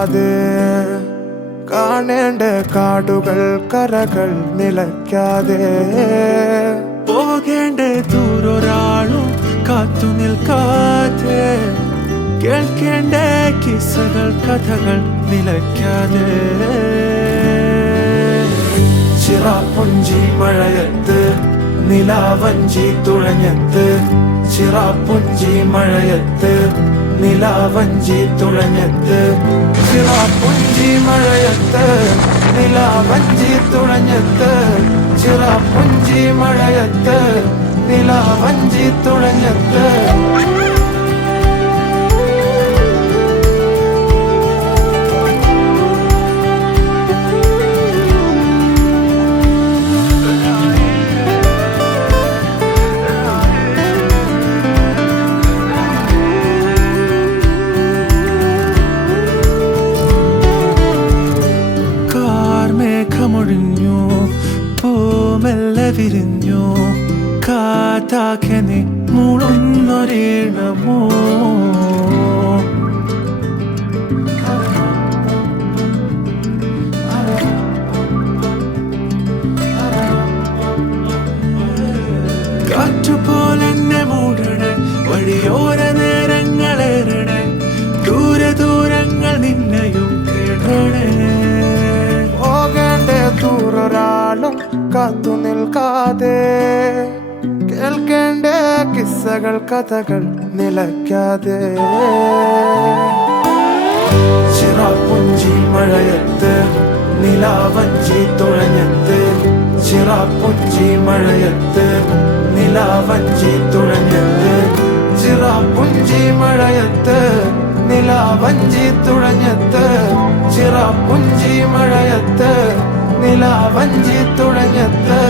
നിൽക്കാതെ കാണേണ്ട കാടുകൾ കരകൾ നിലയ്ക്കാതെ പോകേണ്ട ദൂരൊരാളും കാത്തു നിൽക്കാതെ കേൾക്കേണ്ട കിസ്സകൾ കഥകൾ നിലയ്ക്കാതെ ചിറാപ്പുഞ്ചി മഴയത്ത് നിലാവഞ്ചി തുഴഞ്ഞത്ത് ചിറാപ്പുഞ്ചി മഴയത്ത് നിലാവഞ്ചി തുഴഞ്ഞത്ത് ചിറാപ്പുഞ്ചി മഴയത്ത് നിലാവഞ്ചി തുഴഞ്ഞത്ത് ചിറാപ്പുഞ്ചി മഴയത്ത് നിലാവഞ്ചി തുഴഞ്ഞത്ത് മേഘമൊഴിഞ്ഞു പൂമെല്ലെ വിരിഞ്ഞു കാറ്റാകെ നീ മൂളുന്നൊരീണമോ കാറ്റുപോലെന്നെ മൂടണേ വഴിയോര നേരങ്ങളേറണേ ദൂരെ ദൂരങ്ങൾ നിന്നെയും കേടണേ ദൂരൊരാളും കാത്തു നിൽക്കാതെ കേൾക്കേണ്ട കിസ്സകൾ കഥകൾ നിലയ്ക്കാതെ ചിറാപ്പുഞ്ചി മഴയത്ത് നിലാവഞ്ചി തുഴഞ്ഞത്ത് ചിറാപ്പുഞ്ചി മഴയത്ത് നിലാവഞ്ചി തുഴഞ്ഞത്ത് ചിറാപ്പുഞ്ചി മഴയത്ത് നിലാവഞ്ചി തുഴഞ്ഞത്ത് ചിറാപ്പുഞ്ചി മഴയത്ത് നിലാവഞ്ചി തുഴഞ്ഞത്ത്